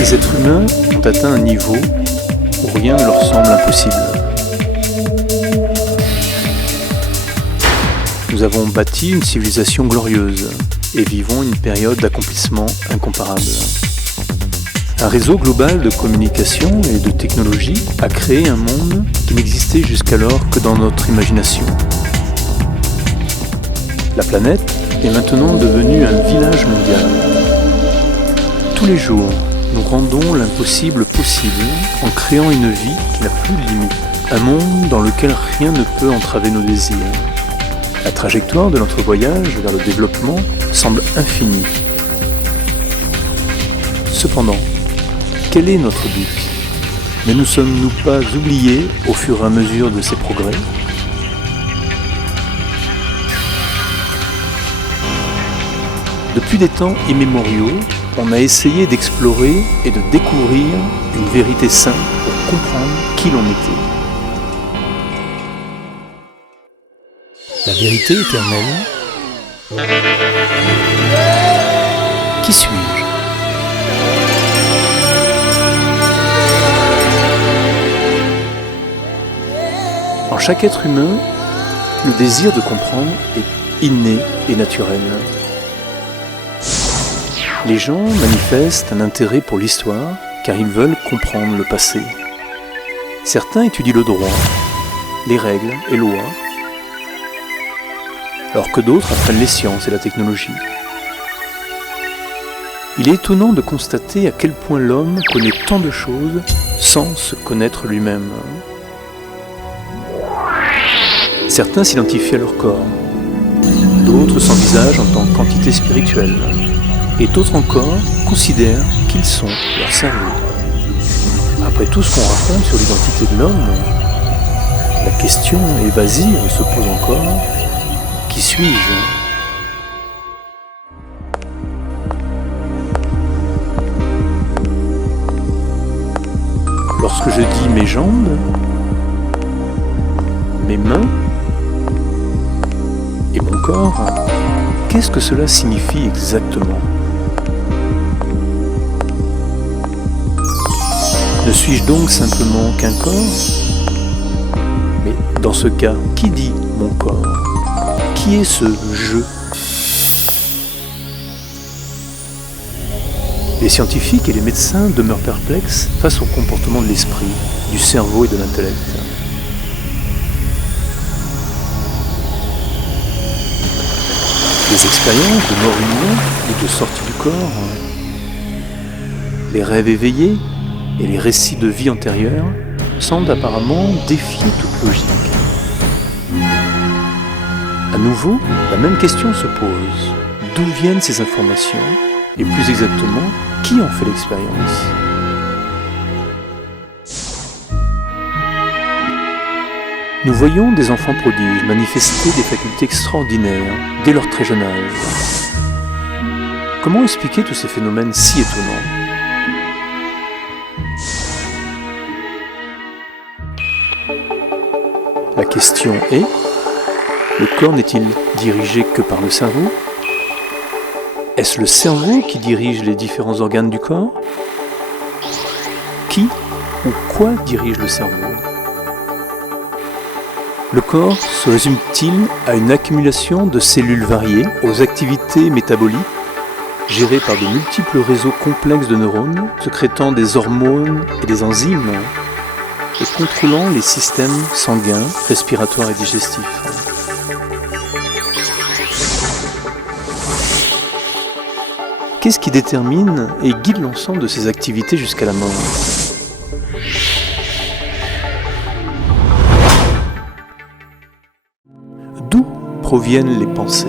les êtres humains ont atteint un niveau où rien ne leur semble impossible. Nous avons bâti une civilisation glorieuse et vivons une période d'accomplissement incomparable. Un réseau global de communication et de technologie a créé un monde qui n'existait jusqu'alors que dans notre imagination. La planète est maintenant devenue un village mondial. Tous les jours, nous rendons l'impossible possible en créant une vie qui n'a plus de limite. Un monde dans lequel rien ne peut entraver nos désirs. La trajectoire de notre voyage vers le développement semble infinie. Cependant, quel est notre but ? Ne nous sommes-nous pas oubliés au fur et à mesure de ces progrès ? Depuis des temps immémoriaux, on a essayé d'explorer et de découvrir une vérité simple pour comprendre qui l'on était. La vérité éternelle. Qui suis-je ? En chaque être humain, le désir de comprendre est inné et naturel. Les gens manifestent un intérêt pour l'histoire car ils veulent comprendre le passé. Certains étudient le droit, les règles et lois, alors que d'autres apprennent les sciences et la technologie. Il est étonnant de constater à quel point l'homme connaît tant de choses sans se connaître lui-même. Certains s'identifient à leur corps, d'autres s'envisagent en tant qu'entité spirituelle, et d'autres encore considèrent qu'ils sont leur cerveau. Après tout ce qu'on raconte sur l'identité de l'homme, la question évasive se pose encore. Qui suis-je ? Lorsque je dis mes jambes, mes mains et mon corps, qu'est-ce que cela signifie exactement ? Ne suis-je donc simplement qu'un corps ? Mais dans ce cas, qui dit mon corps ? Qui est ce « je » ? Les scientifiques et les médecins demeurent perplexes face au comportement de l'esprit, du cerveau et de l'intellect. Les expériences de mort imminente ou de sortie du corps, les rêves éveillés et les récits de vie antérieure semblent apparemment défier toute logique. À nouveau, la même question se pose. D'où viennent ces informations ? Et plus exactement, qui en fait l'expérience ? Nous voyons des enfants prodiges manifester des facultés extraordinaires dès leur très jeune âge. Comment expliquer tous ces phénomènes si étonnants ? La question est, le corps n'est-il dirigé que par le cerveau ? Est-ce le cerveau qui dirige les différents organes du corps ? Qui ou quoi dirige le cerveau ? Le corps se résume-t-il à une accumulation de cellules variées aux activités métaboliques, gérées par de multiples réseaux complexes de neurones, sécrétant des hormones et des enzymes, et contrôlant les systèmes sanguins, respiratoires et digestifs ? Qu'est-ce qui détermine et guide l'ensemble de ces activités jusqu'à la mort ? D'où proviennent les pensées ?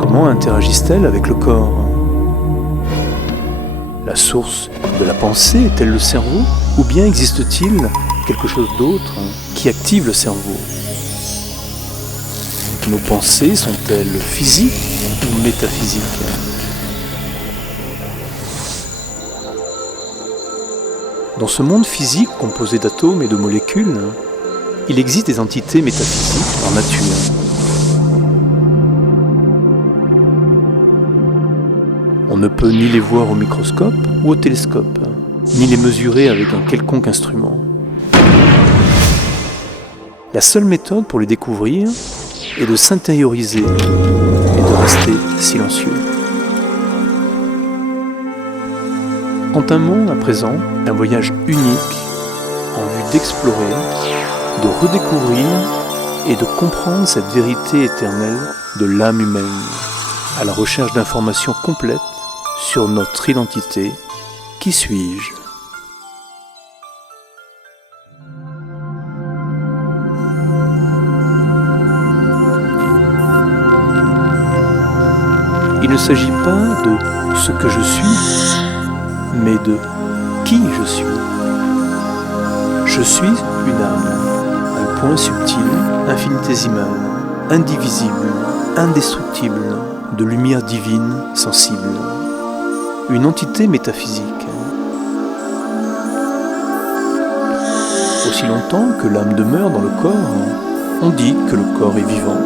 Comment interagissent-elles avec le corps ? La source de la pensée est-elle le cerveau ? Ou bien existe-t-il quelque chose d'autre qui active le cerveau ? Nos pensées sont-elles physiques ou métaphysiques ? Dans ce monde physique composé d'atomes et de molécules, il existe des entités métaphysiques en nature. On ne peut ni les voir au microscope ou au télescope, ni les mesurer avec un quelconque instrument. La seule méthode pour les découvrir est de s'intérioriser et de rester silencieux. Entamons à présent un voyage unique en vue d'explorer, de redécouvrir et de comprendre cette vérité éternelle de l'âme humaine, à la recherche d'informations complètes sur notre identité. Qui suis-je ? Il ne s'agit pas de ce que je suis, mais de qui je suis. Je suis une âme, un point subtil, infinitésimal, indivisible, indestructible, de lumière divine, sensible, une entité métaphysique. Aussi longtemps que l'âme demeure dans le corps, on dit que le corps est vivant.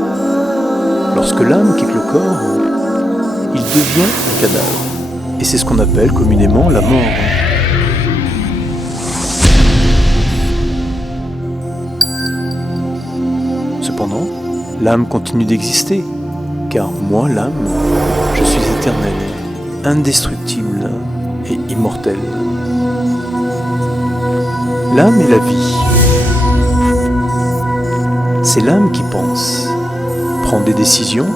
Lorsque l'âme quitte le corps, il devient un cadavre. Et c'est ce qu'on appelle communément la mort. Cependant, l'âme continue d'exister, car moi, l'âme, je suis éternel, indestructible et immortel. L'âme est la vie. C'est l'âme qui pense, prend des décisions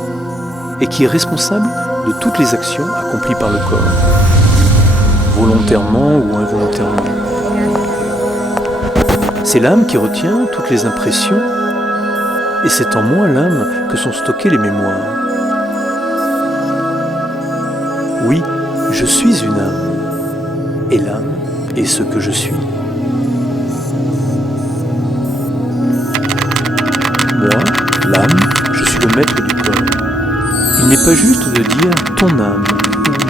et qui est responsable de toutes les actions accomplies par le corps, volontairement ou involontairement. C'est l'âme qui retient toutes les impressions, et c'est en moi, l'âme, que sont stockées les mémoires. Oui, je suis une âme, et l'âme est ce que je suis. Moi, l'âme, je suis le maître du corps. Il n'est pas juste de dire ton âme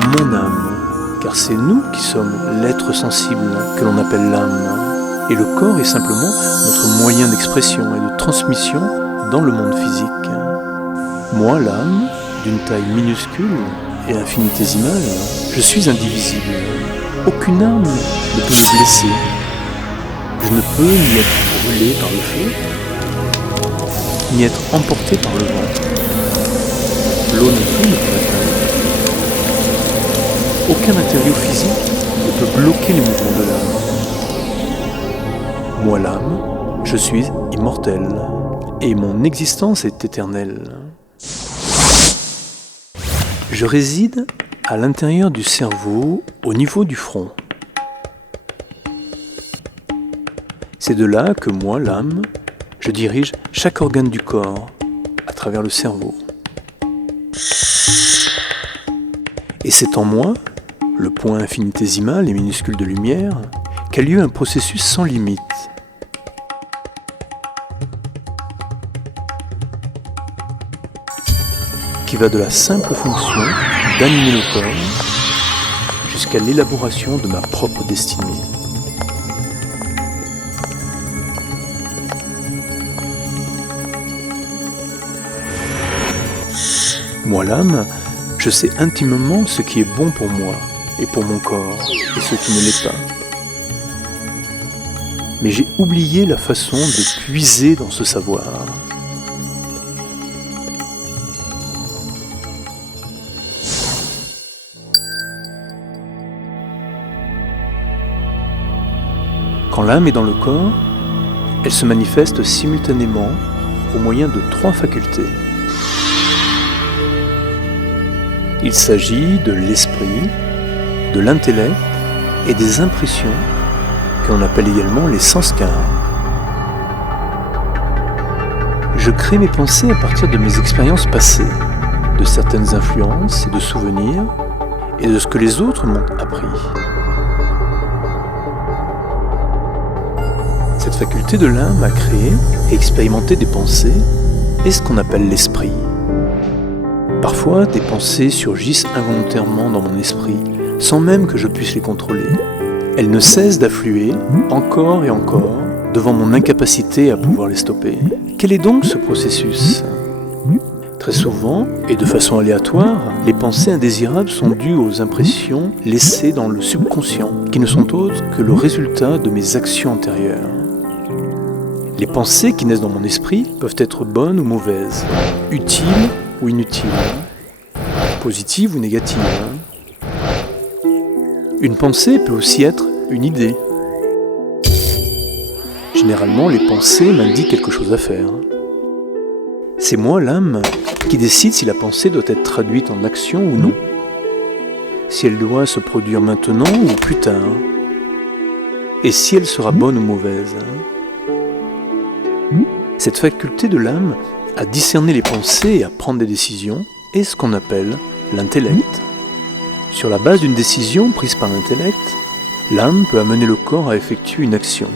ou mon âme, car c'est nous qui sommes l'être sensible que l'on appelle l'âme, et le corps est simplement notre moyen d'expression et de transmission dans le monde physique. Moi, l'âme, d'une taille minuscule et infinitésimale, je suis indivisible. Aucune âme ne peut me blesser. Je ne peux ni être brûlé par le feu, ni être emporté par le vent. L'eau non plus ne peut m'atteindre. Aucun matériau physique ne peut bloquer les mouvements de l'âme. Moi, l'âme, je suis immortel, et mon existence est éternelle. Je réside à l'intérieur du cerveau, au niveau du front. C'est de là que moi, l'âme, je dirige chaque organe du corps à travers le cerveau. Et c'est en moi, le point infinitésimal et minuscule de lumière, qu'a lieu un processus sans limite. Qui va de la simple fonction d'animer le corps jusqu'à l'élaboration de ma propre destinée. Moi, l'âme, je sais intimement ce qui est bon pour moi et pour mon corps, et ce qui ne l'est pas. Mais j'ai oublié la façon de puiser dans ce savoir. Quand l'âme est dans le corps, elle se manifeste simultanément au moyen de 3 facultés. Il s'agit de l'esprit, de l'intellect et des impressions que l'on appelle également les sanskars. Je crée mes pensées à partir de mes expériences passées, de certaines influences et de souvenirs, et de ce que les autres m'ont appris. Cette faculté de l'âme à créer et expérimenter des pensées est ce qu'on appelle l'esprit. Parfois, des pensées surgissent involontairement dans mon esprit, sans même que je puisse les contrôler. Elles ne cessent d'affluer, encore et encore, devant mon incapacité à pouvoir les stopper. Quel est donc ce processus ? Très souvent, et de façon aléatoire, les pensées indésirables sont dues aux impressions laissées dans le subconscient, qui ne sont autres que le résultat de mes actions antérieures. Les pensées qui naissent dans mon esprit peuvent être bonnes ou mauvaises, utiles ou inutiles, positives ou négatives. Une pensée peut aussi être une idée. Généralement, les pensées m'indiquent quelque chose à faire. C'est moi, l'âme, qui décide si la pensée doit être traduite en action ou non. Si elle doit se produire maintenant ou plus tard. Et si elle sera bonne ou mauvaise. Cette faculté de l'âme à discerner les pensées et à prendre des décisions est ce qu'on appelle l'intellect. Sur la base d'une décision prise par l'intellect, l'âme peut amener le corps à effectuer une action.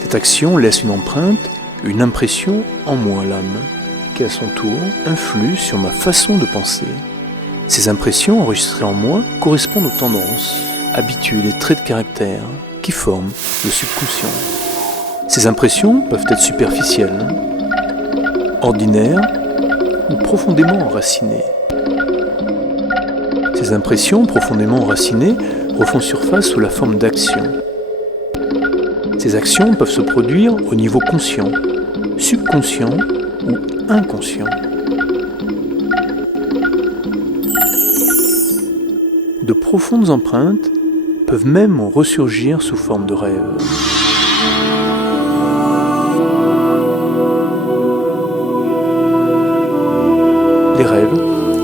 Cette action laisse une empreinte, une impression en moi, l'âme, qui à son tour influe sur ma façon de penser. Ces impressions enregistrées en moi correspondent aux tendances, habitudes et traits de caractère qui forment le subconscient. Ces impressions peuvent être superficielles, ordinaires ou profondément enracinées. Ces impressions profondément enracinées refont surface sous la forme d'actions. Ces actions peuvent se produire au niveau conscient, subconscient ou inconscient. De profondes empreintes peuvent même ressurgir sous forme de rêve. Les rêves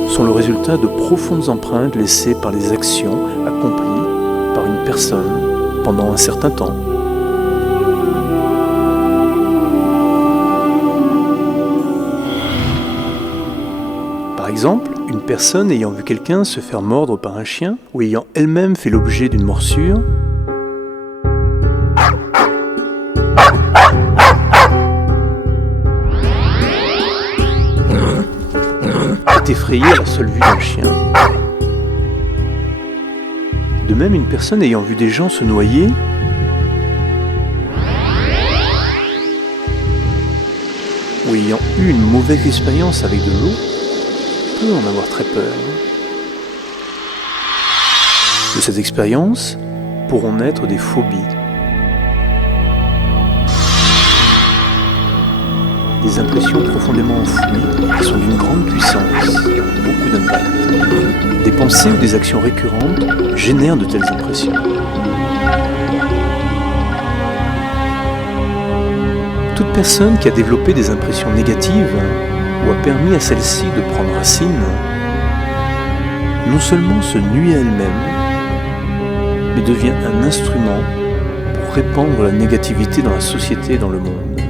sont le résultat de profondes empreintes laissées par les actions accomplies par une personne pendant un certain temps. Par exemple, une personne ayant vu quelqu'un se faire mordre par un chien ou ayant elle-même fait l'objet d'une morsure est effrayée à la seule vue d'un chien. De même, une personne ayant vu des gens se noyer ou ayant eu une mauvaise expérience avec de l'eau peut en avoir très peur. De cette expérience pourront naître des phobies. Des impressions profondément enfouies qui sont d'une grande puissance et ont beaucoup d'impact. Des pensées ou des actions récurrentes génèrent de telles impressions. Toute personne qui a développé des impressions négatives ou a permis à celles-ci de prendre racine, non seulement se nuit à elle-même, mais devient un instrument pour répandre la négativité dans la société et dans le monde.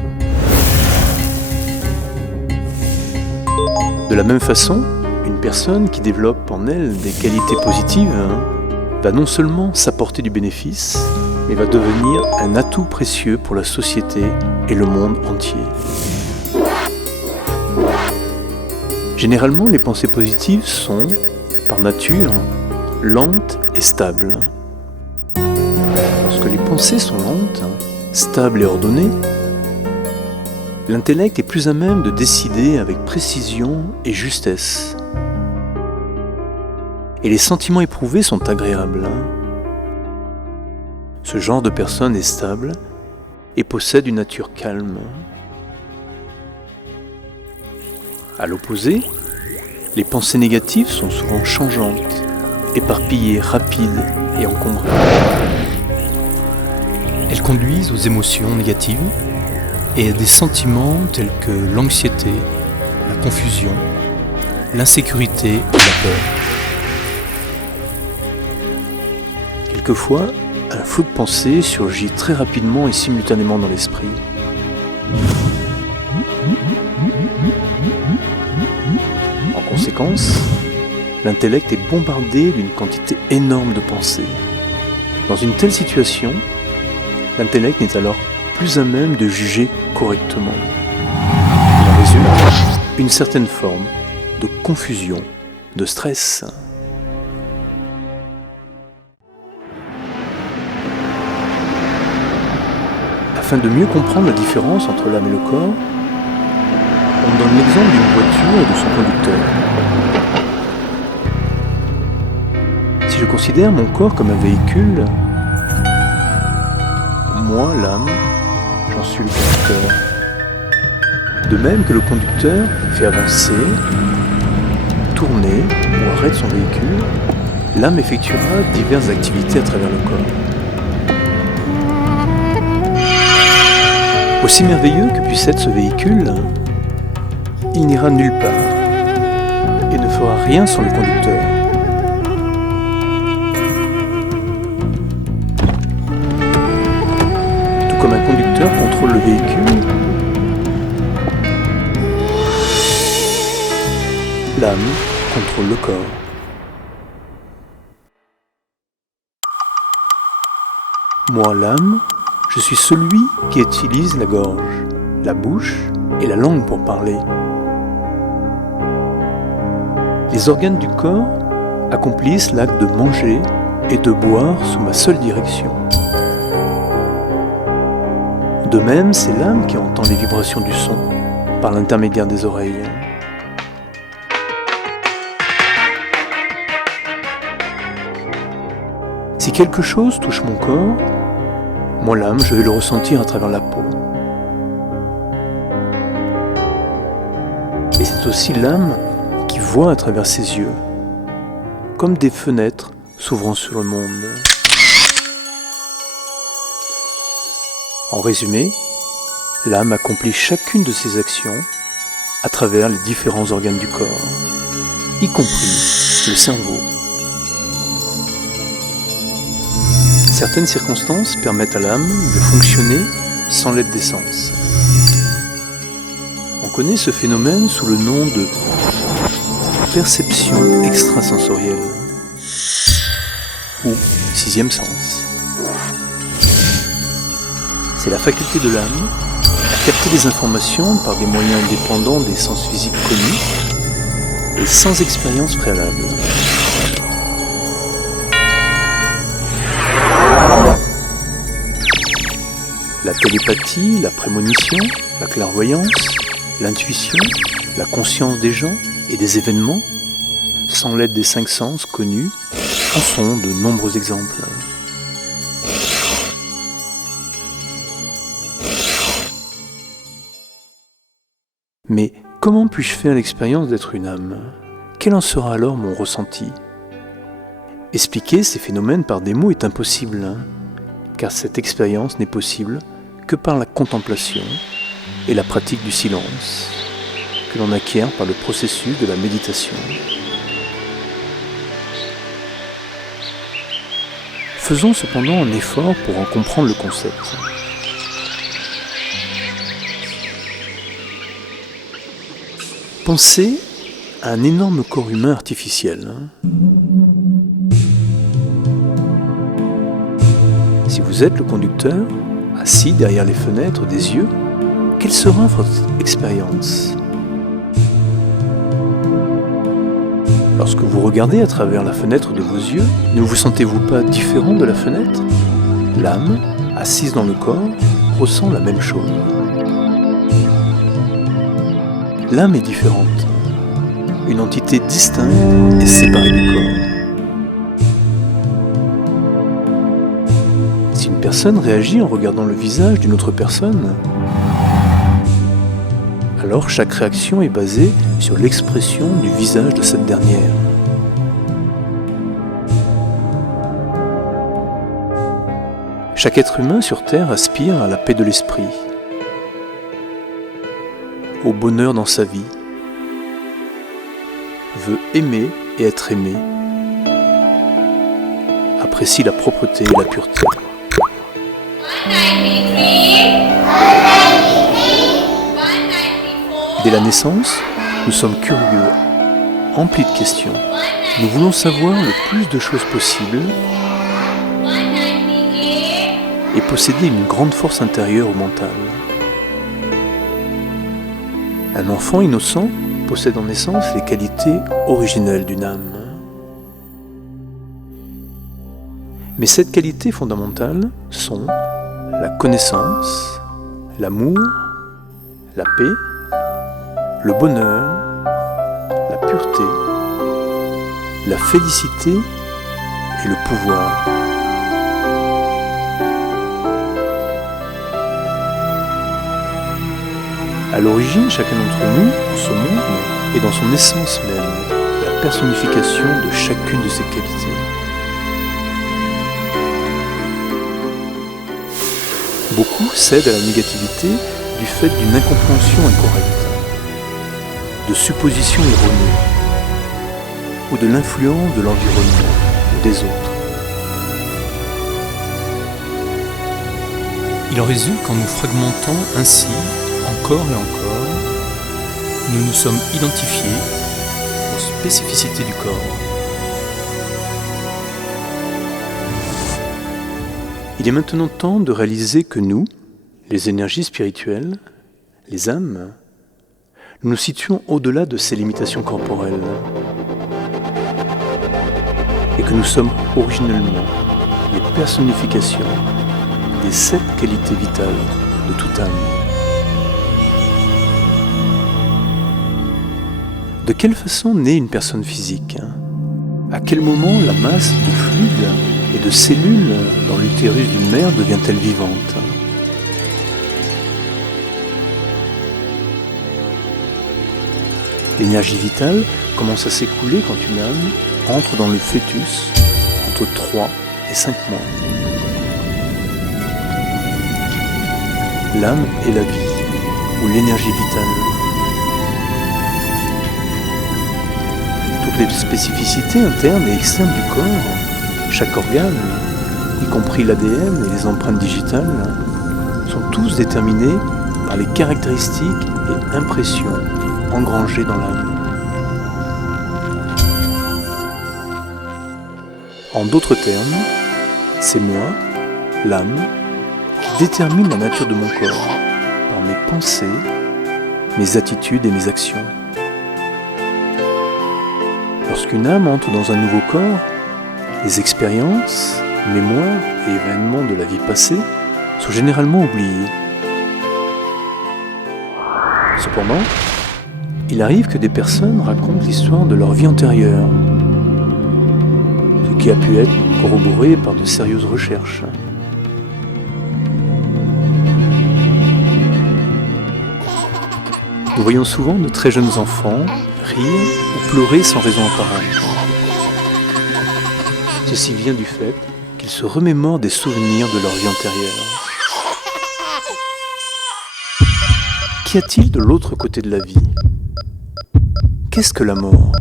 De la même façon, une personne qui développe en elle des qualités positives va non seulement s'apporter du bénéfice, mais va devenir un atout précieux pour la société et le monde entier. Généralement, les pensées positives sont, par nature, lentes et stables. Lorsque les pensées sont lentes, stables et ordonnées, l'intellect est plus à même de décider avec précision et justesse. Et les sentiments éprouvés sont agréables. Ce genre de personne est stable et possède une nature calme. À l'opposé, les pensées négatives sont souvent changeantes, éparpillées, rapides et encombrées. Elles conduisent aux émotions négatives et à des sentiments tels que l'anxiété, la confusion, l'insécurité et la peur. Quelquefois, un flot de pensées surgit très rapidement et simultanément dans l'esprit. En conséquence, l'intellect est bombardé d'une quantité énorme de pensées. Dans une telle situation, l'intellect n'est alors plus à même de juger correctement. Il en résulte une certaine forme de confusion, de stress. Afin de mieux comprendre la différence entre l'âme et le corps, on donne l'exemple d'une voiture et de son conducteur. Si je considère mon corps comme un véhicule, moi, l'âme, j'en suis le conducteur. De même que le conducteur fait avancer, tourner ou arrête son véhicule, l'âme effectuera diverses activités à travers le corps. Aussi merveilleux que puisse être ce véhicule, il n'ira nulle part et ne fera rien sans le conducteur. Tout comme un conducteur contrôle le véhicule, l'âme contrôle le corps. Moi, l'âme, je suis celui qui utilise la gorge, la bouche et la langue pour parler. Les organes du corps accomplissent l'acte de manger et de boire sous ma seule direction. De même, c'est l'âme qui entend les vibrations du son par l'intermédiaire des oreilles. Si quelque chose touche mon corps, moi l'âme, je vais le ressentir à travers la peau. Et c'est aussi l'âme qui voit à travers ses yeux, comme des fenêtres s'ouvrant sur le monde. En résumé, l'âme accomplit chacune de ses actions à travers les différents organes du corps, y compris le cerveau. Certaines circonstances permettent à l'âme de fonctionner sans l'aide des sens. On connaît ce phénomène sous le nom de perception extrasensorielle ou sixième sens. C'est la faculté de l'âme à capter des informations par des moyens indépendants des sens physiques connus et sans expérience préalable. La télépathie, la prémonition, la clairvoyance, l'intuition, la conscience des gens et des événements, sans l'aide des cinq sens connus, en sont de nombreux exemples. Mais comment puis-je faire l'expérience d'être une âme ? Quel en sera alors mon ressenti ? Expliquer ces phénomènes par des mots est impossible, car cette expérience n'est possible que par la contemplation et la pratique du silence, que l'on acquiert par le processus de la méditation. Faisons cependant un effort pour en comprendre le concept. Pensez à un énorme corps humain artificiel. Si vous êtes le conducteur, assis derrière les fenêtres des yeux, quelle sera votre expérience ? Lorsque vous regardez à travers la fenêtre de vos yeux, ne vous sentez-vous pas différent de la fenêtre ? L'âme, assise dans le corps, ressent la même chose. L'âme est différente, une entité distincte et séparée du corps. Si une personne réagit en regardant le visage d'une autre personne, alors chaque réaction est basée sur l'expression du visage de cette dernière. Chaque être humain sur Terre aspire à la paix de l'esprit, au bonheur dans sa vie, veut aimer et être aimé, apprécie la propreté et la pureté. Dès la naissance, nous sommes curieux, emplis de questions. Nous voulons savoir le plus de choses possible et posséder une grande force intérieure ou mentale. Un enfant innocent possède en essence les qualités originelles d'une âme. Mais ces qualités fondamentales sont la connaissance, l'amour, la paix, le bonheur, la pureté, la félicité et le pouvoir. À l'origine, chacun d'entre nous, en ce monde, est dans son essence même, la personnification de chacune de ses qualités. Beaucoup cèdent à la négativité du fait d'une incompréhension incorrecte, de suppositions erronées, ou de l'influence de l'environnement ou des autres. Il en résulte qu'en nous fragmentant ainsi, encore et encore, nous nous sommes identifiés aux spécificités du corps. Il est maintenant temps de réaliser que nous, les énergies spirituelles, les âmes, nous nous situons au-delà de ces limitations corporelles et que nous sommes originellement les personnifications des 7 qualités vitales de toute âme. De quelle façon naît une personne physique ? À quel moment la masse de fluide et de cellules dans l'utérus d'une mère devient-elle vivante ? L'énergie vitale commence à s'écouler quand une âme entre dans le fœtus entre 3 et 5 mois. L'âme est la vie, ou l'énergie vitale. Toutes les spécificités internes et externes du corps, chaque organe, y compris l'ADN et les empreintes digitales, sont tous déterminés par les caractéristiques et impressions engrangées dans l'âme. En d'autres termes, c'est moi, l'âme, qui détermine la nature de mon corps par mes pensées, mes attitudes et mes actions. Lorsqu'une âme entre dans un nouveau corps, les expériences, mémoires et événements de la vie passée sont généralement oubliés. Cependant, il arrive que des personnes racontent l'histoire de leur vie antérieure, ce qui a pu être corroboré par de sérieuses recherches. Nous voyons souvent de très jeunes enfants rire ou pleurer sans raison apparente. Ceci vient du fait qu'ils se remémorent des souvenirs de leur vie antérieure. Qu'y a-t-il de l'autre côté de la vie ? Qu'est-ce que la mort ?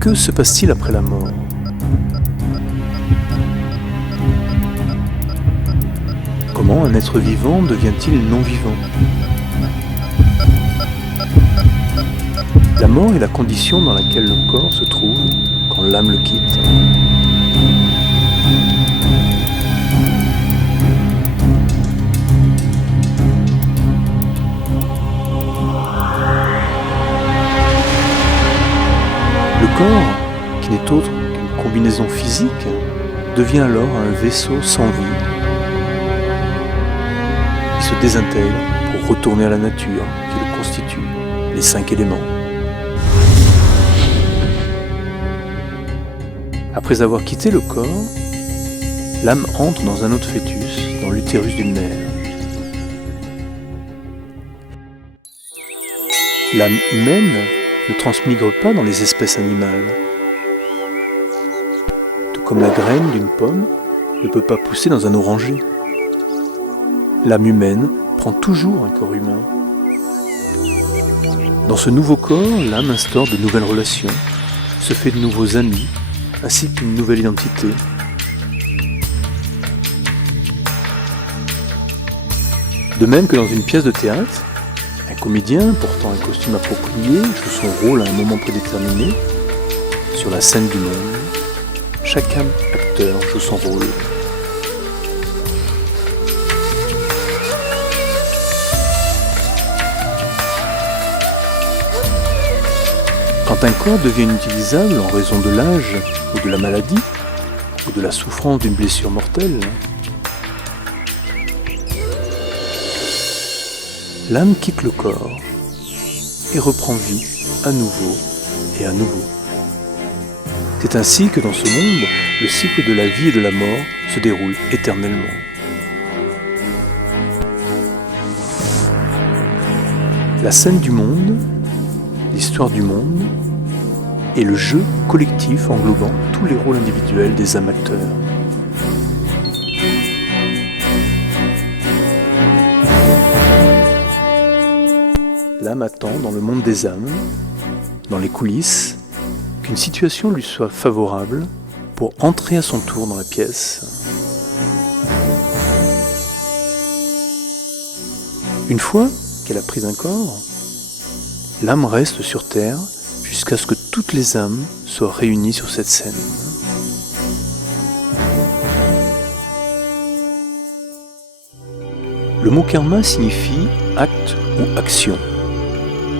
Que se passe-t-il après la mort ? Comment un être vivant devient-il non-vivant ? La mort est la condition dans laquelle le corps se trouve quand l'âme le quitte. Le corps, qui n'est autre qu'une combinaison physique, devient alors un vaisseau sans vie. Il se désintègre pour retourner à la nature qui le constitue, les 5 éléments. Après avoir quitté le corps, l'âme entre dans un autre fœtus, dans l'utérus d'une mère. L'âme humaine ne transmigre pas dans les espèces animales. Tout comme la graine d'une pomme ne peut pas pousser dans un oranger. L'âme humaine prend toujours un corps humain. Dans ce nouveau corps, l'âme instaure de nouvelles relations, se fait de nouveaux amis, ainsi qu'une nouvelle identité. De même que dans une pièce de théâtre, un comédien portant un costume approprié joue son rôle à un moment prédéterminé. Sur la scène du monde, chaque acteur joue son rôle. Quand un corps devient inutilisable en raison de l'âge ou de la maladie ou de la souffrance d'une blessure mortelle, l'âme quitte le corps et reprend vie à nouveau et à nouveau. C'est ainsi que dans ce monde, le cycle de la vie et de la mort se déroule éternellement. La scène du monde, l'histoire du monde, est le jeu collectif englobant tous les rôles individuels des âmes acteurs. L'âme attend dans le monde des âmes, dans les coulisses, qu'une situation lui soit favorable pour entrer à son tour dans la pièce. Une fois qu'elle a pris un corps, l'âme reste sur terre jusqu'à ce que toutes les âmes soient réunies sur cette scène. Le mot karma signifie acte ou action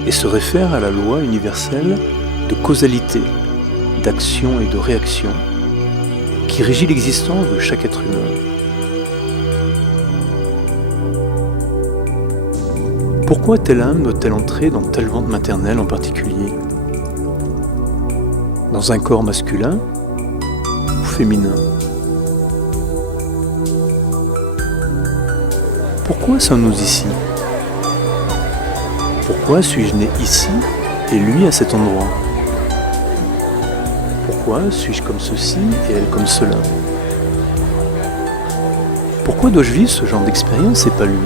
et se réfère à la loi universelle de causalité, d'action et de réaction qui régit l'existence de chaque être humain. Pourquoi telle âme doit-elle entrer dans tel ventre maternel en particulier? Dans un corps masculin ou féminin? Pourquoi sommes-nous ici? Pourquoi suis-je né ici et lui à cet endroit? Pourquoi suis-je comme ceci et elle comme cela? Pourquoi dois-je vivre ce genre d'expérience et pas lui?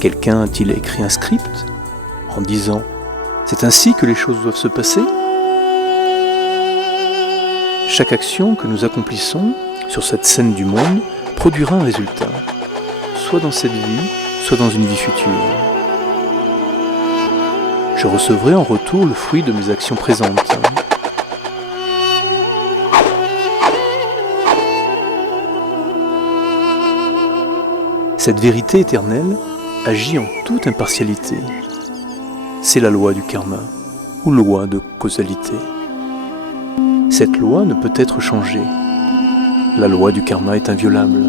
Quelqu'un a-t-il écrit un script en disant « C'est ainsi que les choses doivent se passer » ? Chaque action que nous accomplissons sur cette scène du monde produira un résultat, soit dans cette vie, soit dans une vie future. Je recevrai en retour le fruit de mes actions présentes. Cette vérité éternelle agit en toute impartialité. C'est la loi du karma, ou loi de causalité. Cette loi ne peut être changée. La loi du karma est inviolable.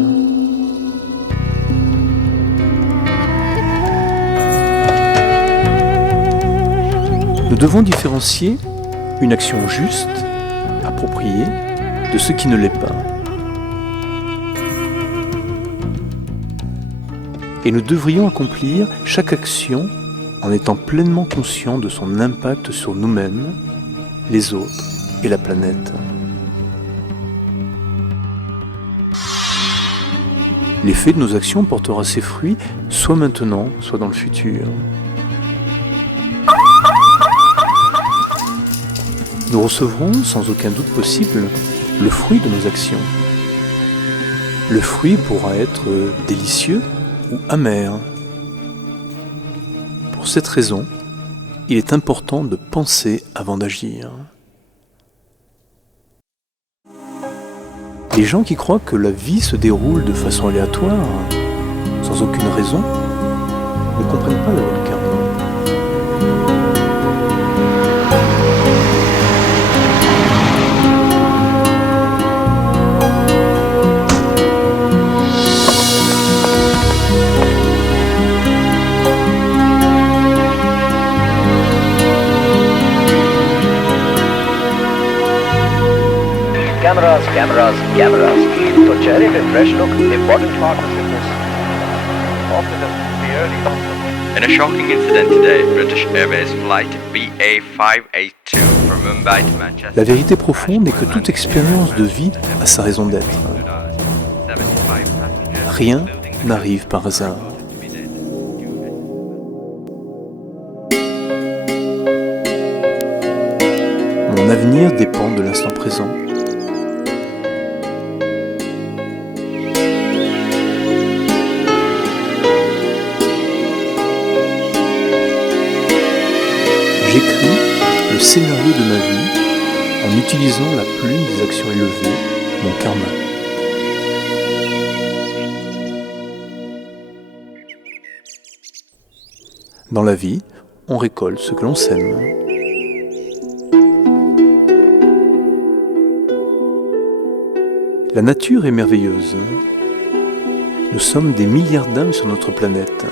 Nous devons différencier une action juste, appropriée, de ce qui ne l'est pas. Et nous devrions accomplir chaque action en étant pleinement conscients de son impact sur nous-mêmes, les autres et la planète. L'effet de nos actions portera ses fruits soit maintenant, soit dans le futur. Nous recevrons sans aucun doute possible le fruit de nos actions. Le fruit pourra être délicieux ou amer. Pour cette raison, il est important de penser avant d'agir. Les gens qui croient que la vie se déroule de façon aléatoire, sans aucune raison, ne comprennent pas la loi du karma. Cameras. तो चेहरे पे fresh look, important part of fitness. Often the early onset. In a shocking incident today, British Airways flight BA582 from Mumbai to Manchester. La vérité profonde est que toute expérience de vie a sa raison d'être. Rien n'arrive par hasard. Mon avenir dépend de l'instant présent. J'écris le scénario de ma vie en utilisant la plume des actions élevées, mon karma. Dans la vie, on récolte ce que l'on sème. La nature est merveilleuse. Nous sommes des milliards d'âmes sur notre planète.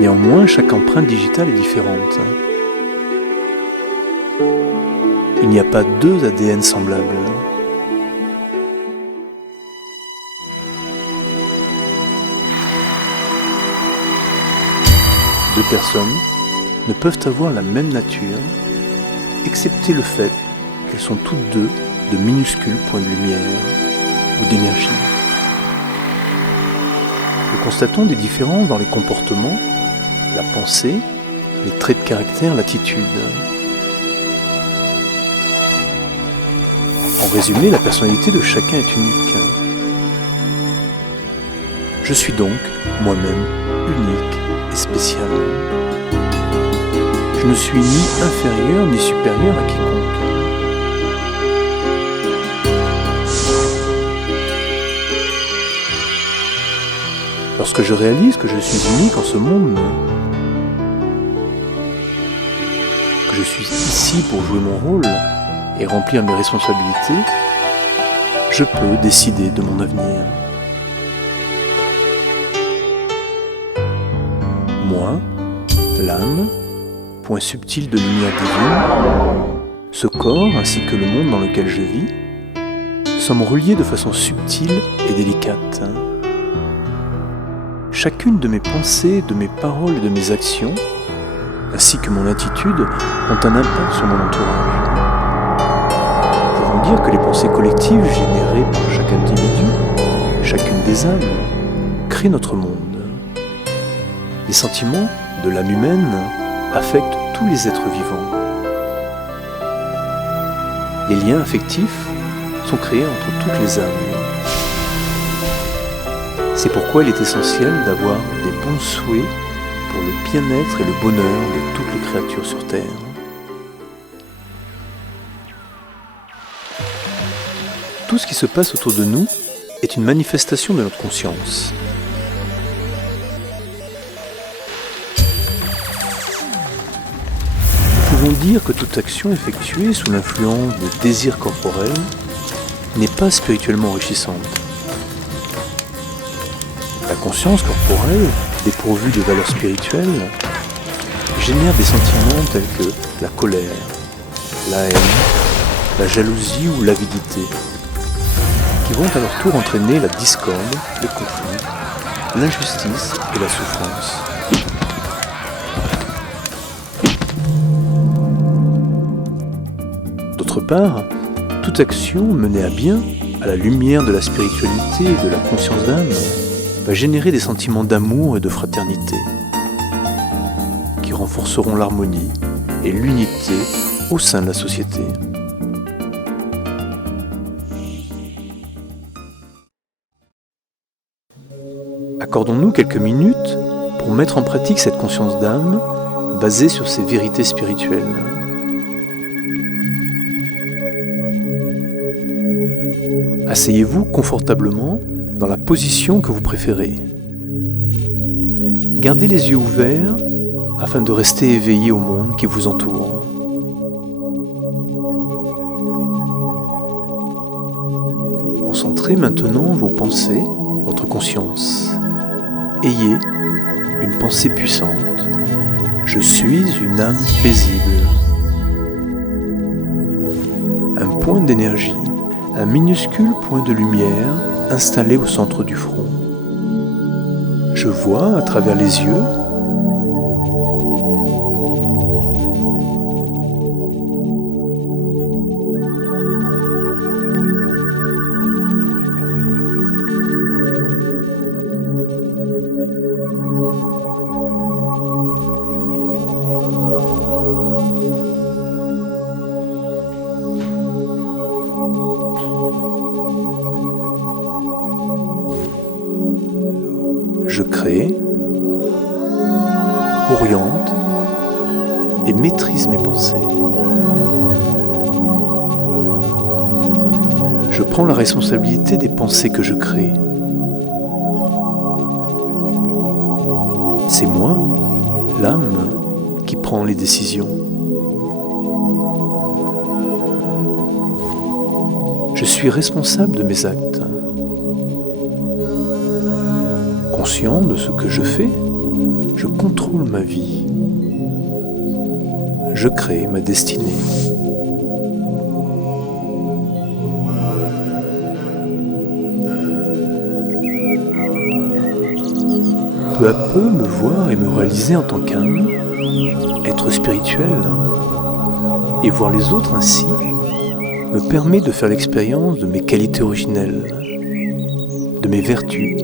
Néanmoins, chaque empreinte digitale est différente. Il n'y a pas deux ADN semblables. Deux personnes ne peuvent avoir la même nature, excepté le fait qu'elles sont toutes deux de minuscules points de lumière ou d'énergie. Nous constatons des différences dans les comportements, la pensée, les traits de caractère, l'attitude. En résumé, la personnalité de chacun est unique. Je suis donc moi-même unique et spécial. Je ne suis ni inférieur ni supérieur à quiconque. Lorsque je réalise que je suis unique en ce monde, que je suis ici pour jouer mon rôle et remplir mes responsabilités, je peux décider de mon avenir. Moi, l'âme, point subtil de lumière divine, ce corps ainsi que le monde dans lequel je vis, sommes reliés de façon subtile et délicate. Chacune de mes pensées, de mes paroles et de mes actions, ainsi que mon attitude, ont un impact sur mon entourage. Nous pouvons dire que les pensées collectives générées par chaque individu, chacune des âmes, créent notre monde. Les sentiments de l'âme humaine affectent tous les êtres vivants. Les liens affectifs sont créés entre toutes les âmes. C'est pourquoi il est essentiel d'avoir des bons souhaits pour le bien-être et le bonheur de toutes les créatures sur Terre. Tout ce qui se passe autour de nous est une manifestation de notre conscience. Nous pouvons dire que toute action effectuée sous l'influence des désirs corporels n'est pas spirituellement enrichissante. La conscience corporelle, dépourvue de valeurs spirituelles, génère des sentiments tels que la colère, la haine, la jalousie ou l'avidité, qui vont à leur tour entraîner la discorde, les conflits, l'injustice et la souffrance. D'autre part, toute action menée à bien, à la lumière de la spiritualité et de la conscience d'âme, va générer des sentiments d'amour et de fraternité qui renforceront l'harmonie et l'unité au sein de la société. Accordons-nous quelques minutes pour mettre en pratique cette conscience d'âme basée sur ces vérités spirituelles. Asseyez-vous confortablement dans la position que vous préférez. Gardez les yeux ouverts afin de rester éveillé au monde qui vous entoure. Concentrez maintenant vos pensées, votre conscience. Ayez une pensée puissante. Je suis une âme paisible. Un point d'énergie, un minuscule point de lumière installé au centre du front. Je vois à travers les yeux je crée, oriente et maîtrise mes pensées. Je prends la responsabilité des pensées que je crée. C'est moi, l'âme, qui prend les décisions. Je suis responsable de mes actes. conscient de ce que je fais, je contrôle ma vie. Je crée ma destinée. Peu à peu, me voir et me réaliser en tant qu'âme, être spirituel, et voir les autres ainsi, me permet de faire l'expérience de mes qualités originelles, de mes vertus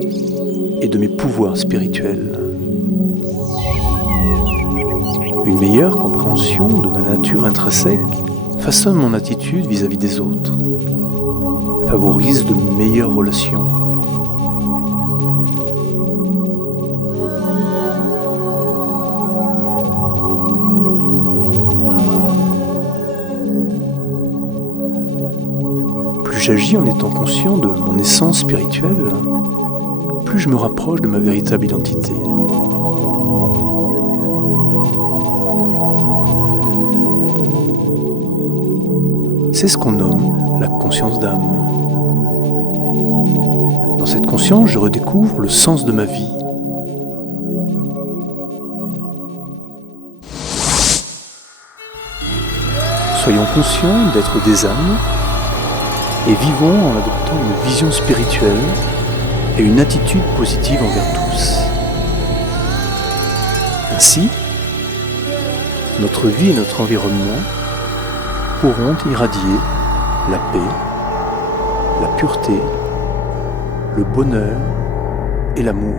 et de mes pouvoirs spirituels. Une meilleure compréhension de ma nature intrinsèque façonne mon attitude vis-à-vis des autres, favorise de meilleures relations. Plus j'agis en étant conscient de mon essence spirituelle, plus je me rapproche de ma véritable identité. C'est ce qu'on nomme la conscience d'âme. Dans cette conscience, je redécouvre le sens de ma vie. Soyons conscients d'être des âmes et vivons en adoptant une vision spirituelle et une attitude positive envers tous. Ainsi, notre vie et notre environnement pourront irradier la paix, la pureté, le bonheur et l'amour.